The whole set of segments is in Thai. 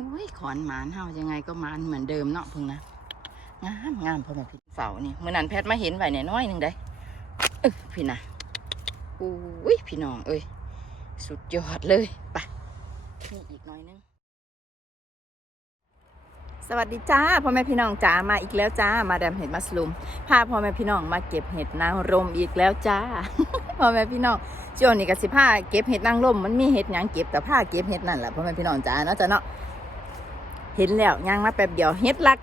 โอ้ยขอนหมานเฮายังไงก็หมานเหมือนเดิมเนาะพิ่งนะงามงามพอแม่พี่เฝ้านี่เมื่อนั้นแพทย์มาเห็นไว้เนี่ยน้อยหนึ่งได้เออพี่นะอุ้ยพี่น้องเอ้ยสุดยอดเลยไปนี่อีกหน้อยนึงสวัสดีจ้าพ่อแม่พี่น้องจ๋ามาอีกแล้วจ้ามาดามเห็ดมัสลูมพาพ่อแม่พี่น้องมาเก็บเห็ดนางรมอีกแล้วจ้าพ่อแม่พี่น้องช่วงนี้ก็สิผ้าเก็บเห็ดนางรมมันมีเห็ดหยังเก็บแต่ผ้าเก็บเห็ดนั่นแหละพ่อแม่พี่น้องจ๋าเนาะจ้าเนาะ เห็นแล้วย่างมาแป๊บเดียวเห็ดลัก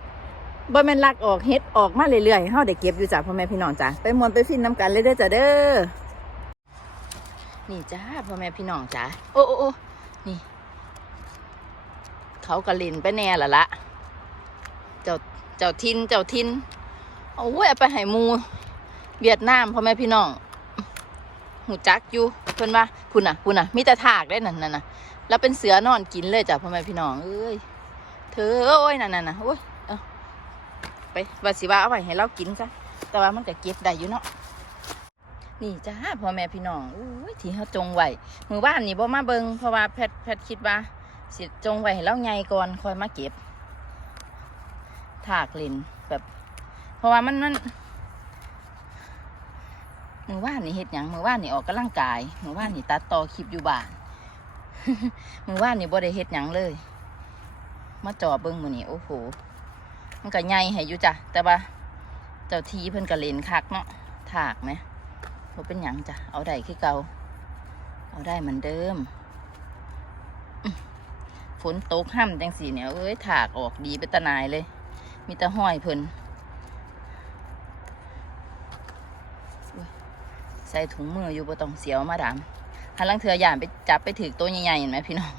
บ่แม่นลักออกเห็ดออกมาเรื่อยๆเฮาได้เก็บอยู่จ้าพ่อแม่พี่น้องจ๋าไปมวนไปฟินน้ำกันเลยเด้อจ้าเด้อนี่จ้าพ่อแม่พี่น้องจ๋าโอ้โอ้นี่ เขากระลินไปแน่ละละเจ้าเจ้าทินเจ้าทินเอาไว้เอาไปให้มูเวียดนามพ่อแม่พี่น้องหูจักอยู่เพิ่นว่าพุ่นน่ะพุ่นน่ะมีแต่ถากได้นั่นน่ะนะแล้วเป็นเสือนอนกินเลยจ้ะพ่อแม่พี่น้องเอ้ย เธอโอ้ยนั่นน่ะนะโอ้ยเอาไปว่าสิว่าเอาไว้ให้เรากินซะแต่ว่ามันก็เก็บได้อยู่เนาะนี่จ้าพ่อแม่พี่น้องอุ้ยที่เขาจงไวมือบ้านนี่บ่มาเบิงเพราะว่าแพทแพทคิดว่าสิจงไว้ให้เราใหญ่ก่อนคอยมาเก็บถากเลนแบบ เพราะว่ามันมันมือว่านนี่เฮ็ดหยังมือว่านนี่ออกกำลังกายมือว่านนี่ตัดต่อคลิปอยู่บ้านมือว่านนี่บ่ได้เฮ็ดหยังเลย มาจอเบิ่งมือนี่โอ้โห มันก็ใหญ่ให้อยู่จ้ะ แต่ว่า เจ้าทีเพิ่นก็เล่นคักเนาะ ถากไหมบ่เป็นหยังจ้ะ เอาได้คือเก่า เอาได้เหมือนเดิม ฝนตกห้ำจังสีเนี่ยเอ้ย ถากออกดีเป็นตะนายเลย มีแต่ห้อยเพิ่นใส่ถุงมืออยู่บ่ต้องเสียวมาดามหันลังเถื่อยานไปจับไปถือตัวใหญ่ๆเห็นไหมพี่น้อง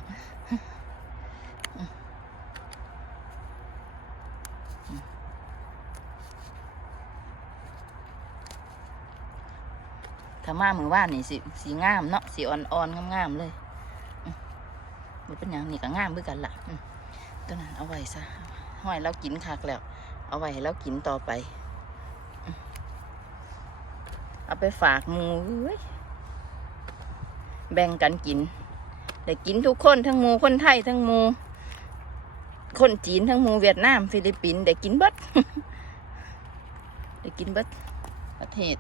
ถ้ามามือว่านนี่สิสีงามเนาะสีอ่อนๆงามๆเลยมบ่เป็นหยังนี่ก็งามเหมือนกันล่ะตัวนั้นเอาไว้ซะห้อยเรากินคักแล้ว เอาไว้ให้เรากินต่อไป เอาไปฝากมูแบ่งกันกินได้กินทุกคนทั้งมูคนไทยทั้งมูคนจีนทั้งมูเวียดนามฟิลิปปินส์ได้กินเบิดได้กินเบิดประเทศ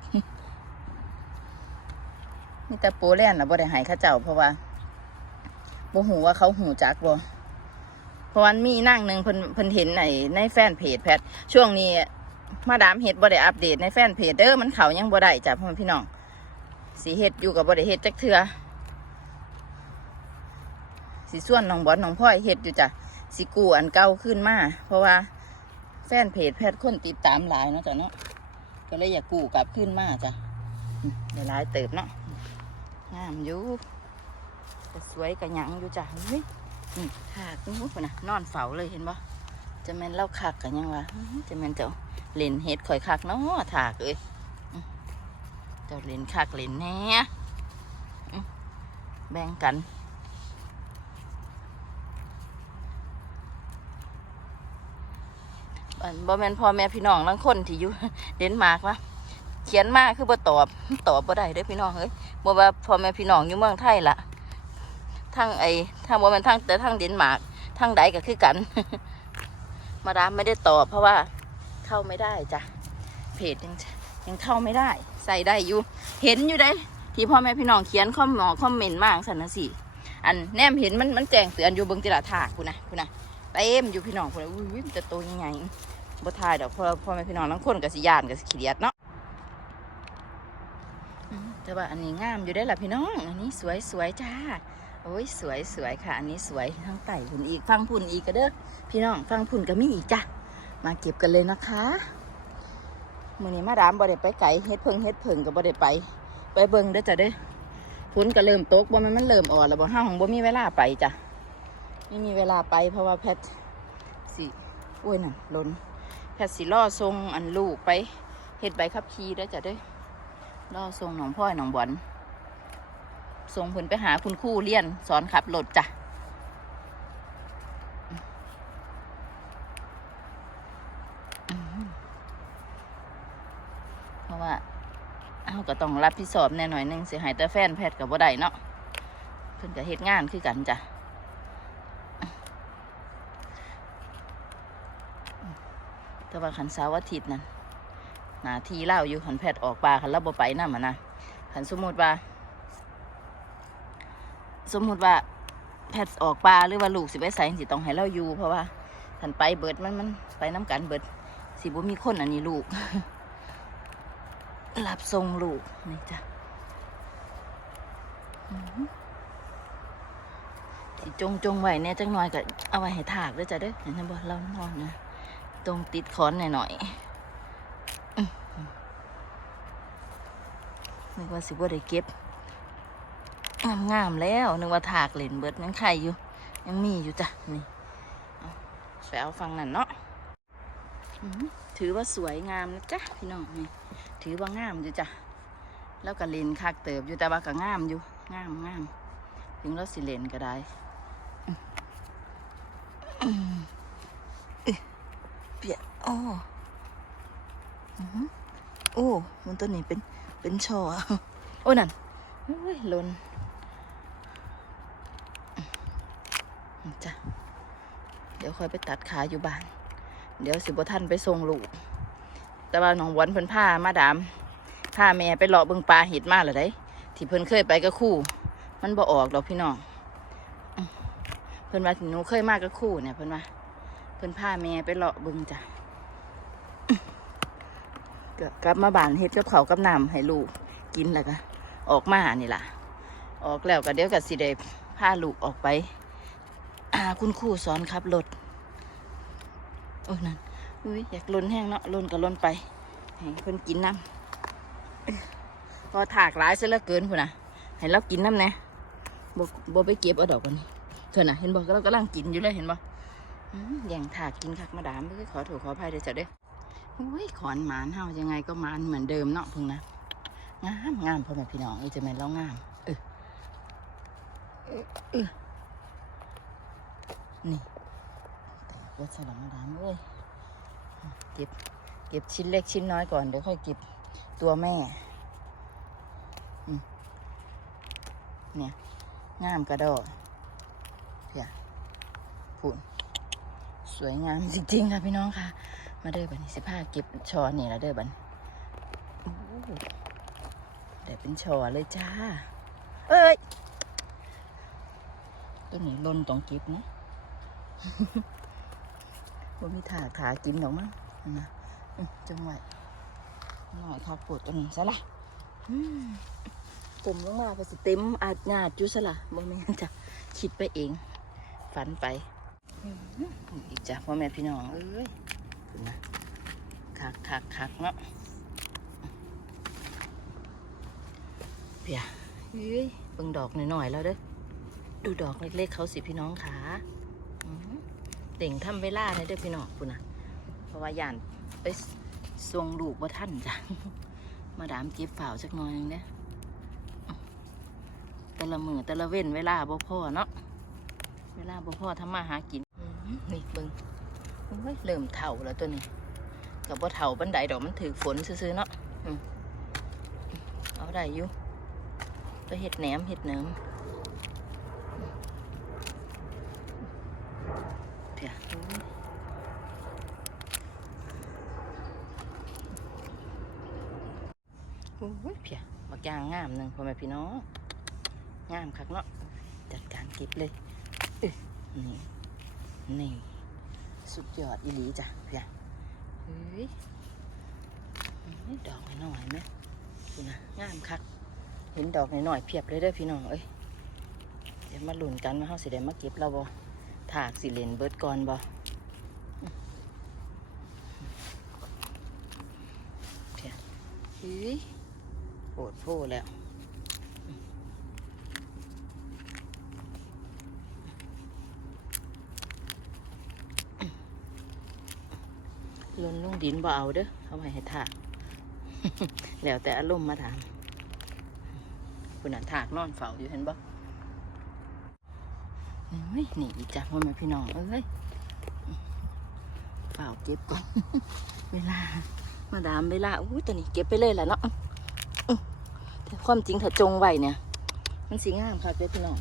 มีแต่โปแลนด์นะบ่ได้หายข้าเจ้าเพราะว่าบ่หูว่าเขาหูจักบ่เพราะวันมีนั่งหนึ่งเพิ่นเพิ่นเห็นในในแฟนเพจแพทช่วงนี้มาดามเฮ็ดบ่ได้อัปเดตในแฟนเพจเด้อมันเขายังบ่ได้จ้ะพ่อแม่พี่น้องสีเฮ็ดอยู่กับบ่ได้เฮ็ดจักเทื่อสีส่วนน้องบอลน้องพ่อยเฮ็ดอยู่จ้ะสิกู้อันเก่าขึ้นมาเพราะว่าแฟนเพจแพทคนติดตามหลายเนาะจ้ะเนาะก็เลยอยากกูกลับขึ้นมาจ้ะอืมได้หลายเติบเนาะ งามอยู่ก็สวยกะหยังอยู่จ้ะเฮ้ยนี่ถากนู้นนะนอนเฝ้าเลยเห็นปะจะแม่นเล่าคักกันยังวะอื้อจะแม่นเจ้าเล่นเฮ็ดข่อยคักเนาะถากเอ้ยอื้อเจ้าเล่นคักเล่นแหน่อื้อแบ่งกันอันบ่แม่นพ่อแม่พี่น้องลังคนที่อยู่เดนมาร์กวะ เขียนมาคือบ่ตอบตอบบ่ได้เด้อพี่น้องเอ้ยบ่ว่าพ่อแม่พี่น้องอยู่เมืองไทยล่ะทางไอ้ทางว่ามันทางแต่ทางเดนมาร์กทางใดก็คือกัน มาดามไม่ได้ตอบเพราะว่าเข้าไม่ได้จ้ะเพจยังยังเข้าไม่ได้ ใส่ได้อยู่เห็นอยู่ได้ที่พ่อแม่พี่น้องเขียนคอมหมอคอมเมนต์มากสันนะสิอันแนมเห็นมันมันแจ้งเตือนอยู่เบิ้งจิราถากคุณนะคุณนะเต็มอยู่พี่น้องคุณนะอุ้ยมันจะโตยังไงบ่ทายดอกพราะพ่อแม่พี่น้องทั้งคนกับสิยานกับสิขี้เดียดเนาะ แต่ว่าอันนี้งามอยู่ได้อล่ะพี่น้อง อันนี้สวยสวยจ้า โอ้ยสวยสวยค่ะ อันนี้สวยทั้งไต่พุ่นอีก ฟังพุ่นอีกก็เด้อ พี่น้องฟังพุ่นก็มีอีกจ้ะ มาเก็บกันเลยนะคะมือนี้มาดามบ่ได้ไปไก่เฮ็ดเพิงเฮ็ดเพิงก็บ่ได้ไป ไปเบิ่งเด้อจ้ะเด้อฝนก็เริ่มตกบ่มันมันเริ่มอ่อนแล้วบ่ห้าของบ่มีเวลาไปจ้ะไม่มีเวลาไปเพราะว่าแพทสิโอ้ยน่ะล้นแพทสิล่อทรงอันลูกไปเฮ็ดใบขับขี่เด้อจ้ะเด้อ ล่อทรงหนองพ่อยหนองบอนส่งผลไปหาคุณคู่เรียน สอนขับรถจ้ะเพราะว่าเอาก็ต้องรับผิดชอบแน่หน่อยนึงเสียหายแต่แฟนแพทย์กับว่าได้เนาะเพื่อนกับเหตุงานคือกันจ้ะแต่ว่าขันสาวอาทิตย์นั้น หนาทีเล่าอยู่ขันแพทย์ออกปลาขันเราบ่ไปน้ำอะนะขันสมมติว่า สมมุติว่า แพทย์ออกปลาหรือว่าลูกสิไปใส่สิต้องให้เราอยู่ เพราะว่าขันไปเบิดมันมันไปน้ำกันเบิดสิบ่มีคนอันนี้ลูกรับทรงลูกนี่จ้ะสิจงจงไว้เนี่ยจังหน่อยก็เอาไว้ให้ถากด้อจ้ะเด้อเห็นบ่เรานอนนะตรงติดคอนหน่อยๆอื้อหือ นึกว่าสิบ่ได้เก็บงามแล้วนึกว่าถากเหรนเบิดยังไข่อยู่ ยังมีอยู่จ้ะนี่เอาไปเอาฟังนั่นเนาะถือว่าสวยงามนะจ๊ะพี่น้องนี่ถือว่างามอยู่จ้ะแล้วก็เลนคักเติบอยู่แต่ว่าก็งามอยู่งามงามถึงเราสิเลนก็ได้อื้ออื้ออื้อเปียโอ้อื้อหือโอ้มันตัวนี้เป็น เป็นช่อโอ้นั่นหลนจ้ะเดี๋ยวคอยไปตัดขาอยู่บ้าน เดี๋ยวสิบท่านไปส่งลูก แต่ว่าน้องหวันเพิ่นพามาดามพาแม่ไปเลาะเบิงปลาเห็ดมาแล้วได้ที่เพิ่นเคยไปกับครู่ มันบ่ออกดอกพี่น้องเพิ่นว่าหนูเคยมากับครู่เนี่ยเพิ่นว่าเพิ่นพาแม่ไปเลาะเบิงจ้ะ ก็กลับมาบ้านเฮ็ดกับเขาวกับน้ำให้ลูกกินแล้วก็ออกมานี่ล่ะ ออกแล้วก็เดี๋ยวก็สิได้พาลูกออกไปอาคุณครูสอนขับรถโอ้นั่นอุ้ยอยากลนแห้งเนาะลนก็ลนไปให้เพิ่นกินน้ำพอถากหลายซะเหลือเกินพุ่นนะให้เรากินน้ำแน่บ่บ่ไปเก็บเอาดอกกันนี่เพิ่นะเห็นบ่เรากำลังกินอยู่เลยเห็นบ่อื้อย่างถากกินคักมาดามเอ้ยขอโทษขออภัยเด้อจ้ะเด้อ อุ้ยขอนหมานเฮายังไงก็หมานเหมือนเดิมเนาะพุ่งนะงามงามพ่อแม่พี่น้องเอ้ยจะแม่นเรางามเออเออเออนี่วัดสลังดามเลยเก็บเก็บชิ้นเล็กชิ้นน้อยก่อนเดี๋ยวค่อยเก็บตัวแม่เนี่ยงามกระโดดเพียผุนสวยงามจริงๆค่ะพี่น้องค่ะ มาเด้อบันนี้สิผ้าเก็บชอนี่แล้วเด้อบันเดี๋ยวเป็นชอเลยจ้า เอ้ยตัวนี้ล่นต้องเก็บนะบ่มีถาขากินดอกมั้งนะจังไหวหน่อยค่ะปวดตัวนี้ซะละอืมลมลงมาพอสิเต็มอาจหยาดจุสละบ่แม่นจ้ะคิดไปเอง ฝันไปอีกจ้ะพ่อแม่พี่น้องเอ้ย ดูนะคักคักคักเนาะเปียเฮ้ยเบิ่งดอกหน่อยๆแล้วเด้อดูดอกเล็กๆเขาสิพี่น้องขาเต่งทำเวลาในเด้อพี่น้องคุณนะเพราะว่าย่านไปส่งลูกว่าท่านจ้ะมาดามเก็บฝ่าวสักหน่อยนึงเนี่ยแต่ละมือแต่ละเว้นเวลาบ่พ่อเนาะเวลาบ่พ่อทำมาหากินนี่เบิ่ง เริ่มเถ่าแล้วตัวนี้กับบ่าเถ่าบันไดดอกมันถือฝนซื้อๆเนาะอืมเอาได้อยู่ไปเห็ดแหนมเห็ดเนิมเดี๋ยวโอ้ยเพียบักยางงามหนึ่งพ่อแม่พี่น้องงามคักเนาะจัดการเก็บเลยนี่นี่ สุดยอดอีหลีจ้ะเพียเฮ้ยนี่ดอกหน่อยๆไหมคุณนะงามคัก เห็นดอกหน่อยๆเพียบเลยเด้อพี่น้องเอ้ยเดี๋ยวมาลุ้นกันว่าเขาสิได้มาเก็บเราบ่ถากสิเลนเบิดก่อนบ่เพียเฮ้ยโปวดโพแล้ว ลนลงดินบ่เอาเด้อเอาไว้ให้ถากแล้วแต่อารมณ์มาถามคุณน่ะถากนอนเฝ้าอยู่เห็นบ่เฮ้ยนี่อีจ้ะพ่อแม่พี่น้องเอ้ยเปล่าเก็บก่อน เวลา มาดามเวลาอุ้ตัวนี้เก็บไปเลยแหละเนาะแต่ความจริงถ้าจงไวเนี่ย มันสีงามค่ะเจ้พี่น้อง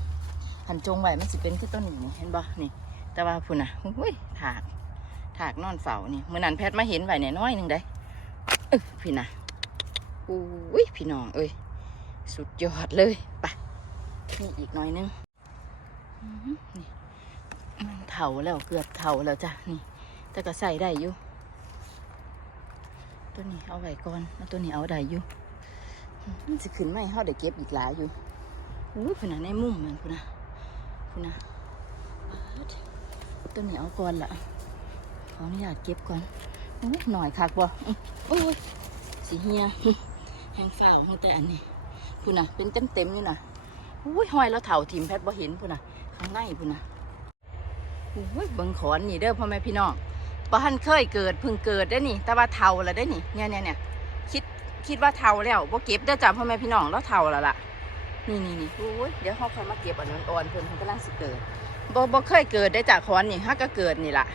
หันจงไวมันสิเป็นคือต้นนี้เห็นบ่นี่ แต่ว่าพุ่นน่ะอุ้ยถาก ถากนอนเฝ้านี่เมื่อนั้นแพทย์มาเห็นไว้เนี่ยน้อยหนึ่งได้พี่นะอุ้ยพี่น้องเอ้ยสุดยอดเลยไปนี่อีกหน่อยนึงอื้อหือนี่มันเถาแล้วเกือบเถาแล้วจ้ะนี่ แต่ก็ใส่ได้อยู่ตัวนี้เอาไว้ก่อนแล้วตัวนี้เอาได้อยู่มันจะขึ้นไหมเขาได้เก็บอีกหลายอยู่อุ้ยพุ่นนะในมุมมันพุ่นนะพุ่นนะตัวนี้เอาก่อนละ ขออนุญาตเก็บก่อนหน่อยคักบ่อื้อโอ้ยสีเฮียแห้งฝ้าวมาแต่อันนี้พุ่นนะเป็นเต็มเต็มๆอยู่นะอุ้ยห้อยแล้วเถาทิมแพทย์บ่เห็นพุ่นนะข้างในพุ่นนะอุ้ยเบิ่งขอนนี่เด้อพ่อแม่พี่น้องบ่ทันเคยเกิดเพิ่งเกิดได้นี่ แต่ว่าเท่าแล้วได้นี่เนี่ยเนี่ยเนี่ยคิดคิดว่าเท่าแล้วบ่เก็บได้อจ้ะพ่อแม่พี่น้องแล้วเท่าแล้วล่ะนี่นี่นี่โอ้ยเดี๋ยวเขาคอยมาเก็บอันอ่อนๆเพิ่นเพิ่นกำลังสิเกิดบ่บ่เคยเกิดได้จากคอนนี่ฮักก็เกิดนี่ล่ะ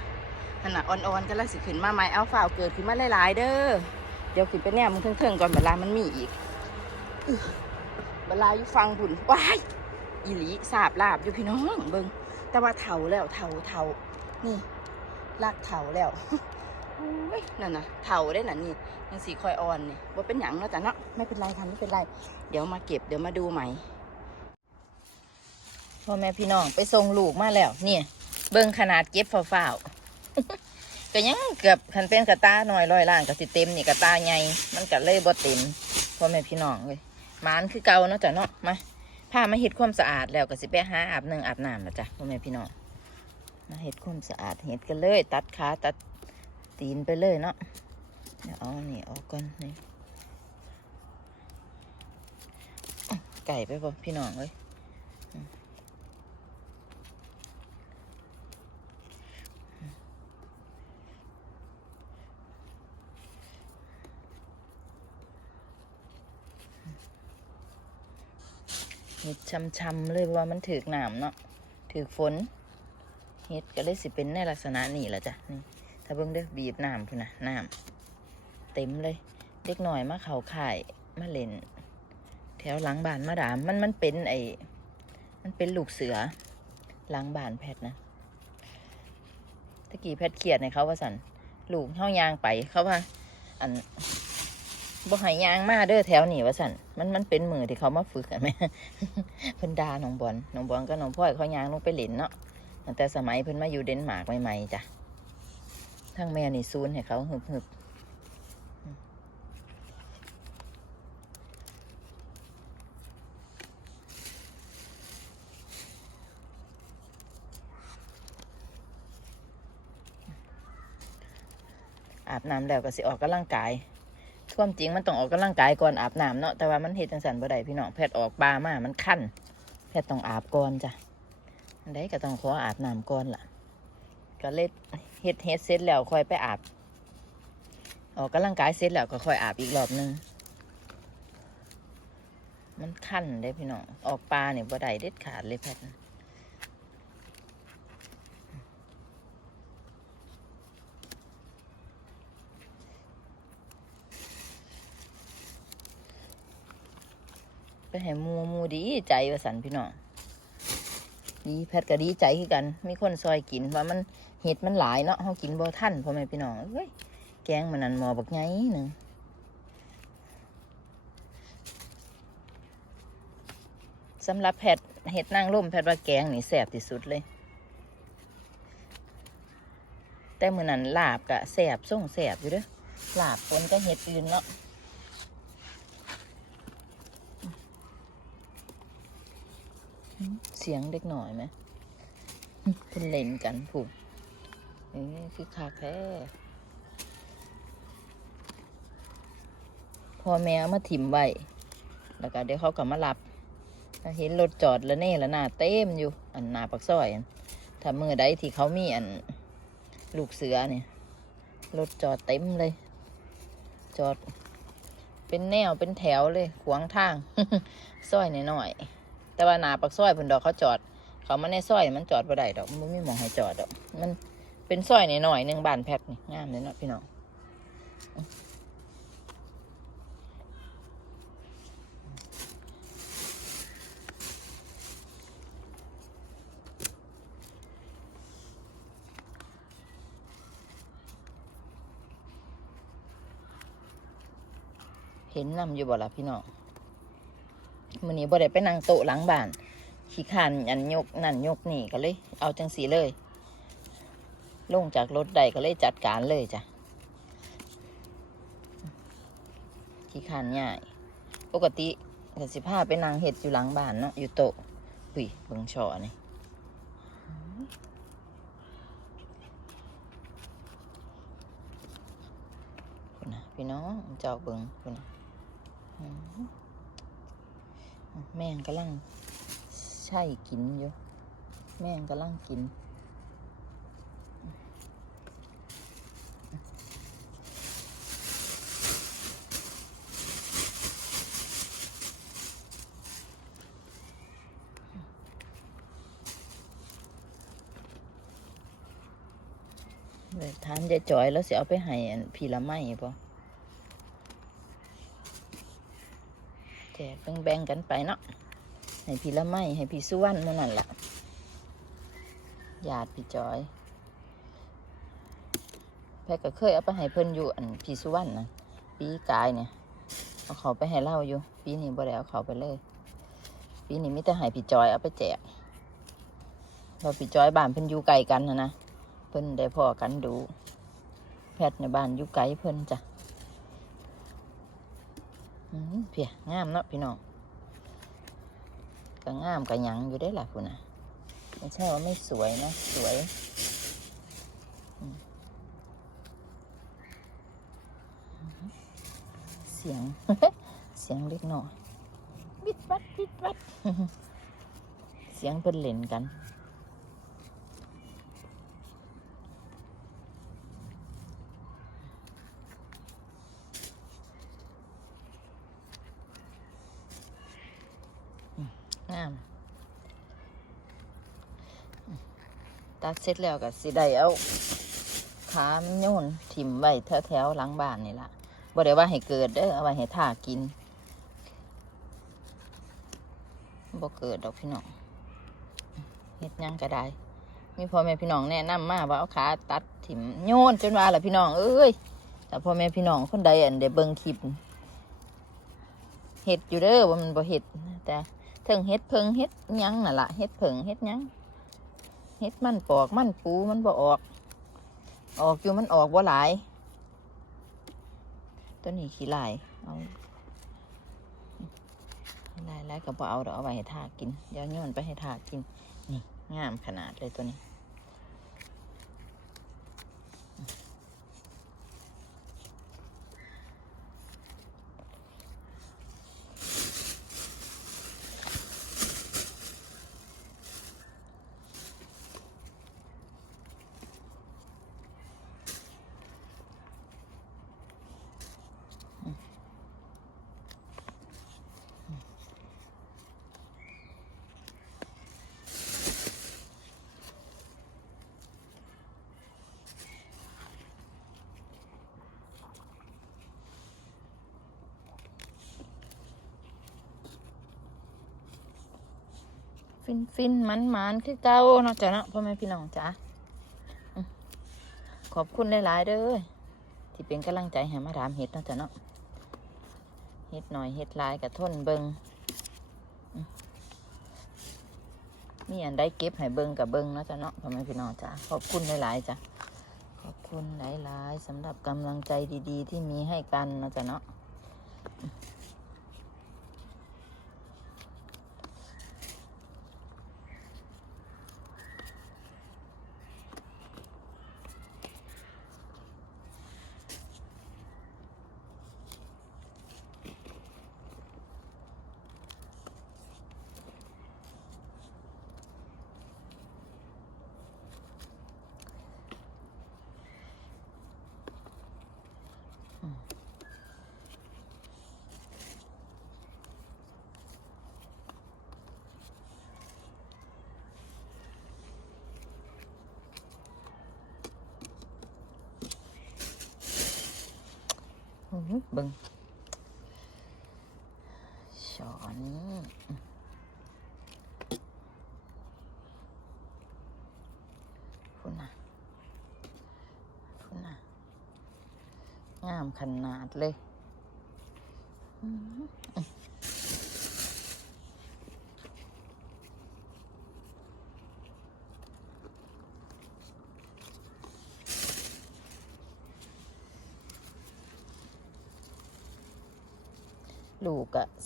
นั่นน่ะอ่อนๆกำลังสิขึ้นมาใหม่เอาฝ้าเกิดขึ้นมาหลายๆเด้อเดี๋ยวขึ้นไปแน่มึงเทิงๆก่อนเวลามันมีอีกเวลาอยู่ฟังบุญว้ายอีหลีสาบลาบอยู่พี่น้องเบิ่งแต่ว่าเทาแล้วเทาเทานี่ลากเถาแล้วนั่นน่ะเถาได้น่ะนี่ยังสีคอยอ่อนนี่ว่าเป็นหยังเนาะแต่เนาะไม่เป็นไรค่ะไม่เป็นไร เดี๋ยวมาเก็บเดี๋ยวมาดูใหม่พ่อแม่พี่น้องไปส่งลูกมาแล้ว เนี่ย เบิ่งขนาดเก็บฝ้าๆ ก็ยังเกือบคันเป็นกระตาหน่อยร้อยล่างก็สิเต็มนี่กระตาใหญ่มันก็เลยบ่เต็มพ่อแม่พี่น้องเลยมานคือเก่าเนาะจ้ะเนาะมาพามาเฮ็ดความสะอาดแล้วก็สิไปหาอาบนึ่งอาบน้ำละจ้ะพ่อแม่พี่น้องมาเห็ดความสะอาดเห็ดกันเลย ตัดขาตัดตีนไปเลยเนาะเดี๋ยวเอานี่ออกก่อนนี่ไก่ไปบ่พี่น้องเลย เห็ดช้ำๆเลยเพราะว่ามันถือหนามเนาะถือฝนเฮ็ดก็เลยสิเป็นในลักษณะนี้แหละจ้ะนี่ถ้าเบิ่งเด้อบีบหน้ำพุ่นนะน้ำเต็มเลยเด็กหน่อยมาเขาข่ายมาเล่น แถวหลังบ้านมาดามมันมันเป็นไอมันเป็นลูกเสือหลังบ้านแพทย์นะตะกี้แพทย์เครียดในเขาว่าสันลูกเฮายางไปเขาว่า อัน บ่ห้ยยางมาเด้อแถวนี้ว่าสันมันมันเป็นมือที่เขามาฝึกกันไหมเพิ่นดาน้องบอลน้องบอลก็น้องพ่อยเขายางลงไปเล่นเนาะตั้งแต่สมัยเพิ่นมาอยู่เดนมาร์กใหม่ๆจ้ะทั้งแม่นี่ซูนให้เขาหึบหึบอาบน้ำแล้วก็สิออกกำลังกาย ความจริงมันต้องออกกำลังกายก่อนอาบน้ำเนาะแต่ว่ามันเฮ็ดจังสันบ่ได้พี่น้องแพทย์ออกปลามามันคันแพทย์ต้องอาบก่อนจ้ะอันใดก็ต้องขออาบน้ำก่อนล่ะ ก็เล็ดเฮ็ดเฮ็ดเสร็จแล้วค่อยไปอาบ ออกกำลังกายเสร็จแล้วก็ค่อยอาบอีกรอบหนึงมันคันได้พี่น้องออกปลาเนี่ยบ่ได้เด็ดขาดเลยแพทย์ ไปให้มูมูดีใจว่าสันพี่น้องดีแพทย์ก็ดีใจคือกัน มีคนซอยกินว่ามันเห็ดมันหลายเนาะเขากินบ่ทันพ่อแม่พี่น้องเอ้ยแกงมันนันหมอบักไงหนึ่งสำหรับแพทย์เห็ดนางร่มแพทย์ว่าแกงนี่แสบที่สุดเลย แต่มือนั้นลาบกะแสบส่งแสบอยู่เด้อลาบคนก็เห็ดอื่นเนาะ เสียงเด็กหน่อยไหมเพิ่นเล่นกันผูกนี่คือคาแค่พอแม่เอามาถิ่มไว้ แล้วก็เดี๋ยวเขากลับมารับเห็นรถจอดแล้วนี่แล้วหน้าเต็มอยู่ อันหน้าปักซอยอันถ้ามือใดที่เขามีอันลูกเสือเนี่ยรถจอดเต็มเลย จอด เป็นแนวเป็นแถวเลย ขวางทาง ซอยหน่อยๆ แต่ว่าหนาปักซอยเพิ่นดอกเขาจอด เขามาในซอยมันจอดบ่ได้ดอกมันไม่มองให้จอดดอก มันเป็นซอยหน่อยๆหนึ่งบานแพทนี่งามเลยเนาะพี่น้องเห็นนำอยู่บ่ละพี่น้อง มื้อนี้บ่ได้ไปนั่งโต๊ะหลังบ้านขี้คร้านอันยกนั่นยกนี่ก็เลย เอาจังสีเลย ลงจากรถได้ก็เลยจัดการเลยจ้ะขี้คานง่ายปกติก็สิพาไปนั่งเฮ็ดอยู่หลังบ้านเนาะอยู่โต๊ะอุ้ยเบิ่งช่อนี่คุณนะพี่น้องเจ้าเบิ่งคุณนะ แม่งกำลังใช่กินอยู่แม่งกำลังกินเดี๋ยวถามยายจอยแล้วสิเอาไปให้พี่ละไม่ปะแจกแบ่งๆ กันไปเนาะให้พี่ละไม่ให้พี่สุวรรณมันนั่นแหละญาติพี่จอยแพทย์ก็เคยเอาไปให้เพิ่นอยู่อันพี่สุวรรณนะปีกายเนี่ยเอาเขาไปให้เล่าอยู่ ปีนี้บ่ได้เอาเขาไปเลย ปีนี้มิแต่ให้พี่จอยเอาไปแจกเราพี่จอยบ้านเพิ่นอยู่ไกลกันนะนะเพิ่นได้พอกันดู แพทย์ในบ้านอยู่ไกลเพิ่นจ้ะอืมเพียงามเนาะพี่น้อง ก็งามก็หยังอยู่ได้ล่ะคุณนะไม่ใช่ว่าไม่สวยนะ สวยเสียง เสียงเล็กน้อยวิดวัดวิดวัด เสียงเพิ่นเล่นกัน งามตัดเสร็จแล้วก็สิได้เอาขามันโยนถิ่มไว้แถวๆหลังบ้านนี่ละบ่ได้ว่าให้เกิดเด้อเอาไว้ให้ท่ากินบ่เกิดดอกพี่น้องเฮ็ดยังก็ได้มีพ่อแม่พี่น้องแนะนำมาว่าเอาขาตัดถิ่มโยนจนว่าล่ะพี่น้องเอ้ยแต่พ่อแม่พี่น้องคนใดอันได้เบิ่งคลิปเฮ็ดอยู่เด้อว่ามันบ่เฮ็ดแต่ ถิงเฮ็ดเพิงเฮ็ดยังน่ะละเฮ็ดเพิงเฮ็ดยังเฮ็ดมันปอกมันปูมันบ่ออก ออกอยู่มันออกบ่หลาย ตัวนี้ขี้ลายเอาลายแล้วก็บ่เอาเดี๋ยวเอาไปให้ทากินเดี๋ยวโยนไปให้ทากินนี่งามขนาดเลยตัวนี้ ฟินฟินมันมันคือเก่าเนาะจ้ะเนาะพ่อแม่พี่น้องจ้ะขอบคุณหลายๆเด้อที่เป็นกำลังใจให้มาดามเฮ็ดเนาะจ้ะเนาะเฮ็ดหน่อยเฮ็ดหลายกับทนเบิงมมีอันได้เก็บให้เบิงกับเบิงเนาะจ้ะเนาะพ่อแม่พี่น้องจ้ะขอบคุณหลายๆจ้ะขอบคุณหลายๆสำหรับกำลังใจดี ๆ ที่มีให้กันเนาะจ้ะเนาะ เบิงช้อนคุณนน่ะคุณนน่ะงามขนาดเลย อืม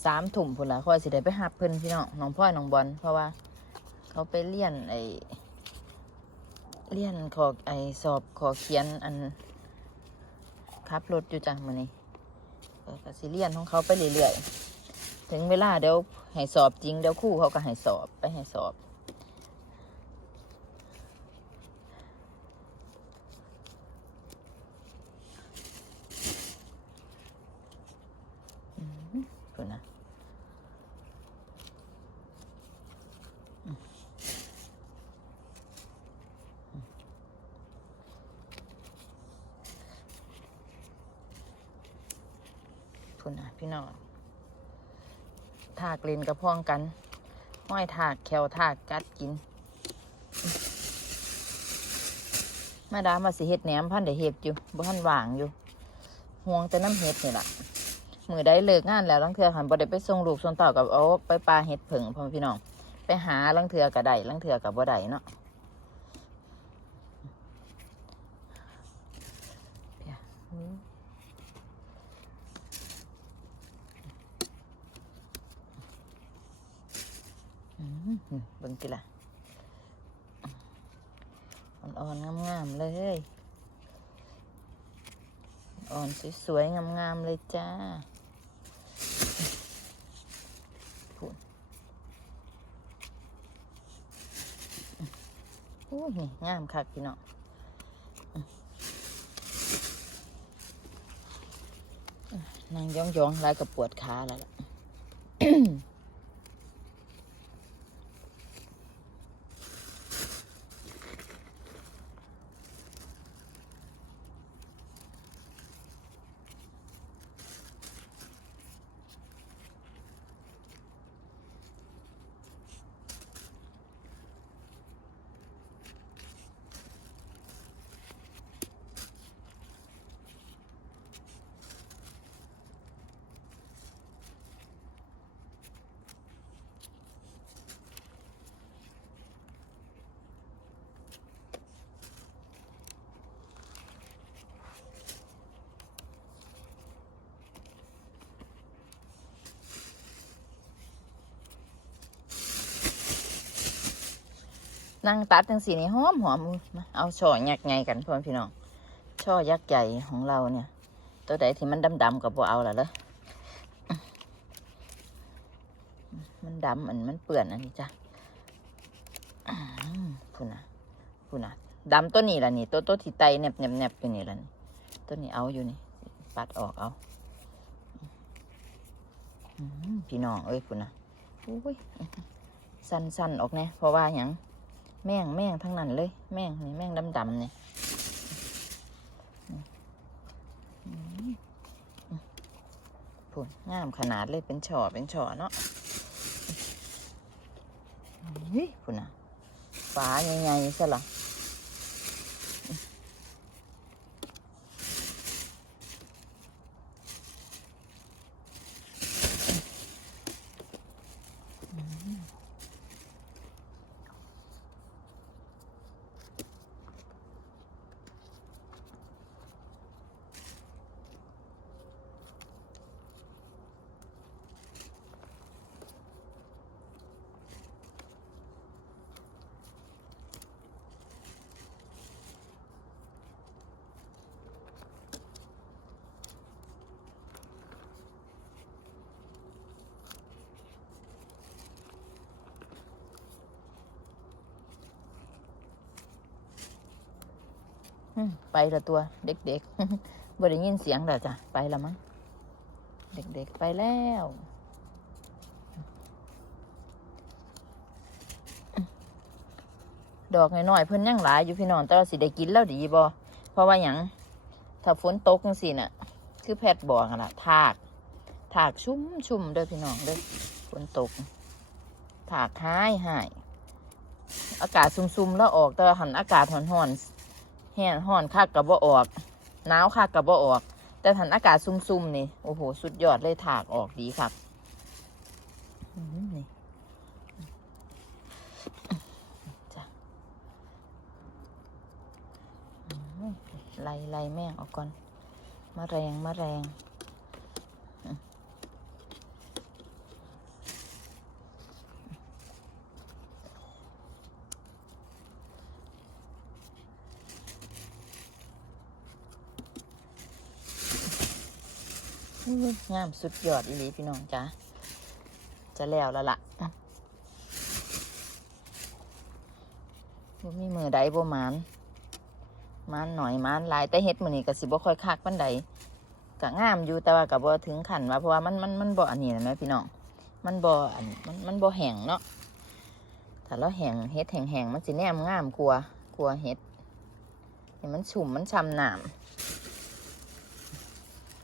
สามถุ่มพุ่นละคอยสิได้ไปหับเพิ่นพี่น้องน้องพ่อยน้องบอลเพราะว่า เขาไปเลียนไอเลียนขอไอสอบขอเขียนอันขับรถอยู่จังมานี่ก็ก็สิเลียนของเขาไปเรื่อยๆถึงเวลาเดี๋ยวให้สอบจริงเดี๋ยวครู่เขาก็ให้สอบไปให้สอบ พุ่นนะอืมอืม พี่น้องถากเลนกระพองกัน ห้อยถากแควถากกัดกิน มาดามมาสิเฮ็ดแหนมพันเดเฮ็ดอยู่บ่ทันว่างอยู่ห่วงแต่น้ำเฮ็ดนี่แหละมือได้เลิกงานแล้วลังเทือหันบ่ได้ไปส่งลูกส่งต่ากับเอาไปปลาเห็ดผึ่งพ่อพี่น้อง ไปหาลังเทือกับได้ลังเทือกับบ่ได้เนาะเพียอืมอืมเบิ่งติล่ะอ่อนๆงามๆเลย อ่อน สวยๆ งามๆ เลยจ้าโอ้นี่งามค่ะพี่น้องนางย่องย่องๆลายกับปวดขาแล้วล่ะ นั่งตัดจังสีนี่หอมหอมอุ๊ยมาเอาช่อยักษ์ใหญ่กันพ่อพี่น้องช่อยักษ์ใหญ่ของเราเนี่ย ตัวใดที่มันดำๆกับพวเอาละเลยมันดำอันมันเปื่อนอันนี้จ้ะพูนะพูนะดำตัวนี้ล่ะนี่ตัวตัวที่ไตแนบแนบแนบอยู่นี่ล่ะนี่ตัวนี้เอาอยู่นี่ปัดออกเอาพี่น้องเอ้ยพูนะอุ้ยสั้นๆออกแน่เพราะว่าหยัง แม่งแม่งทั้งนั้นเลย แม่งนี่แม่งดำๆเนี่ยผุนงามขนาดเลยเป็นช่อเป็นช่อเนาะเฮ้ยผุนนะฟ้าใหญ่ๆซะหรอม ไปละตัว เด็กๆบ่ได้ยินเสียงแล้วจ้ะไปละมั้งเด็กๆไปแล้วดอกน้อยๆเพิ่นยังหลายอยู่พี่น้องแต่ว่าสิได้กินแล้วดีบ่เพราะว่าหยังถ้าฝนตกจังซี่น่ะ คือแพทย์บอกอะล่ะถากถากชุ่มชุ่มเด้อพี่น้องเด้อฝนตกถากหายหายอากาศซุ่มๆแล้วออกแต่หันอากาศห่อนๆ แห้งห่อนคักกับบ่ออกหนาวคักกับบ่ออก แต่ถันอากาศซุ่มๆนี่โอ้โหสุดยอดเลยถากออกดีครับนี่ไล่ไล่แม่งออกก่อน มาแรง มาแรง งามสุดยอดอีหลีพี่น้องจ้าจะแล้วแล้วล่ะอะบ่มีมือใดบ่มานมานหน่อยมานลายแต่เฮ็ดมือนี้ก็สิบ่ค่อยคักปานใดก็งามอยู่แต่ว่าก็บ่ถึงขั้นว่าเพราะว่ามันมันมันบ่อันนี้นะแม่พี่น้องมันบ่อันมันมันบ่แห้งเนาะถ้าเราแห้งเฮ็ดแห้งๆมันสิแนมงามกลัวกลัวเฮ็ดให้มันชุ่มมันช่ำน้ำ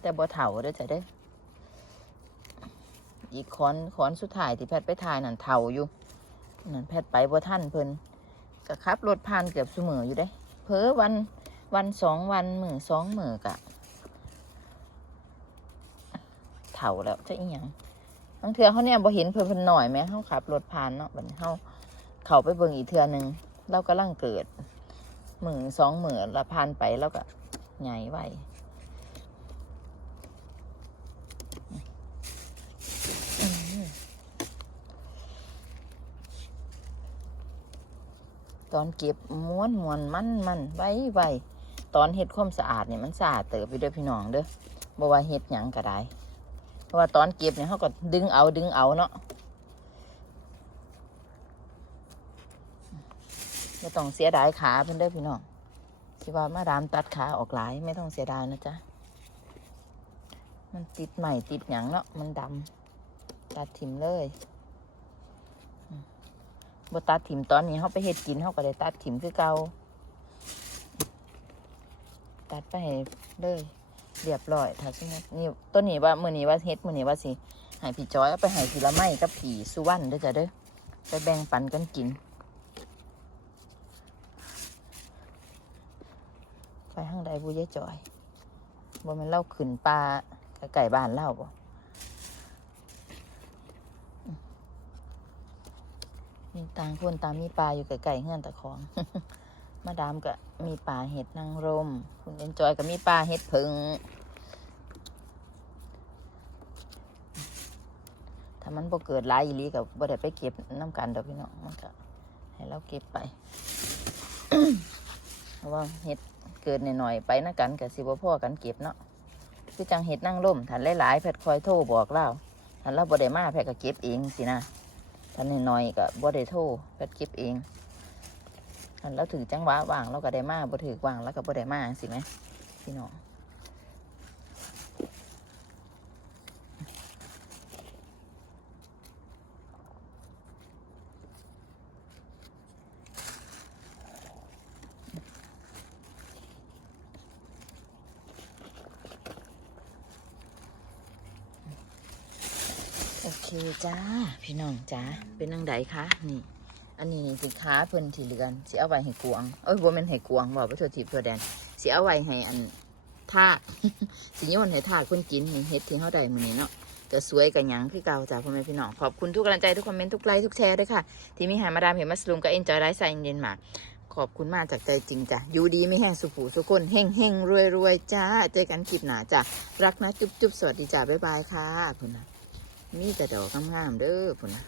แต่บ่เฒ่าเด้อจ้ะเด้ออีกคอนคอนสุดท้ายที่แพทย์ไปถ่ายนั่นเท่าอยู่นั่นแพทย์ไปบ่ท่านเพิ่นก็ขับรถผ่านเกือบเสมออยู่ได้เพอวันวันสองวันมือสองมือกะเท่าแล้วจะอีหยังบางเทือเขาเนี่ยบ่เห็นเพิ่นเพิ่นหน่อยไหมเขาขับรถผ่านเนาะบัดนี้เขาเขาไปเบิ่งอีกเทือหนึงเรากำลังเกิดมือสองมือละผ่านไปแล้วก็ใหญ่ไว้ ตอนเก็บม้วนมวนมันมันไว้ไว้ตอนเฮ็ดความสะอาดเนี่ยมันสะอาดเติบไปเด้อพี่น้องเด้อบ่ว่าเฮ็ดหยังก็ได้เพราะว่าตอนเก็บเนี่ยเขาก็ดึงเอาดึงเอาเนาะไม่ต้องเสียดายขาเพิ่นเด้อพี่น้องสิว่ามาดามตัดขาออกหลาย ไม่ต้องเสียดายนะจ๊ะมันติดใหม่ติดหยังเนาะมันดำตัดถิมเลย บตัดถิ่มตอนนี้เขาไปเฮ็ดกินเขาก็ได้ตัดถิ่มคือเก่าตัดไปเลยเรียบร้อยถ้าสมมตินี่ต้นนี้ว่ามือนี้ว่าเฮ็ดมือนี้ว่าสิให้พี่จอยเอาไปให้พี่ละไม้กับพี่สุวรรณเด้อจ้ะเด้อไปแบ่งปันกันกินไปห้างใดบุยายจอยบ่มันเล่าขึ้นปลาไก่บ้านเล่าบ่ ต่างคนตามมีปลาอยู่ไกลๆเฮือนตะของ มาดามก็มีปลาเห็ดนางรม คุณเอนจอยก็มีปลาเห็ดผึ่งถ้ามันบ่เกิดลายอีลีกับบ่ได้ไปเก็บน้ำกันดอกพี่น้องมันก็ให้เราเก็บไปเพราะว่าเห็ดเกิดหน่อยๆไปนะกันกับสิบ่พ่อกันเก็บเนาะคือจังเห็ดนางร่มถ้าหลายๆแพทคอยโทรบอกเล่าถ้าเราบ่ได้มาแพทก็เก็บเองสินะ ถ้านน้อยก็บ่ได้โทรแพทเก็บเองแล้วถือจังหวะว่างเราก็ได้มาบ่ถือว่างแล้วก็บ่ได้มาสิไหมพี่น้องโอเคจ้า พี่น้องจ้าเป็นนังใดคะนี่ อันนี้สินค้าเพิ่นที่เหลือนสิเอาไว้ให้กวงเอ้ยบ่แม่นให้กวงบอกว่าทั่วทิพย์ทั่วแดนสิเอาไว้ให้อันทาสิโยนให้ทากเพิ่นกินนี่เฮ็ดที่เฮาได้มื้อนี้เนาะก็สวยกันยังคือเก่าจ้าพ่อแม่พี่น้อง ขอบคุณทุกกำลังใจทุกคอมเมนต์ทุกไลค์ทุกแชร์ด้วยค่ะ ที่มีหามาดามเห็นมัสลูมก็เอ็นจอยไลฟ์สไตล์เย็นมากขอบคุณมากจากใจจริงจ้ะอยู่ดีไม่แห้งสุขูสุขคนเฮงเฮงรวยรวยจ้า เจอกันคลิปหน้าจ้ะ รักนะจุ๊บจุ๊บสวัสดีจ้า บ๊ายบายค่ะพุ่นนะ มีแต่ดอกงามๆเด้อพุ่นนะ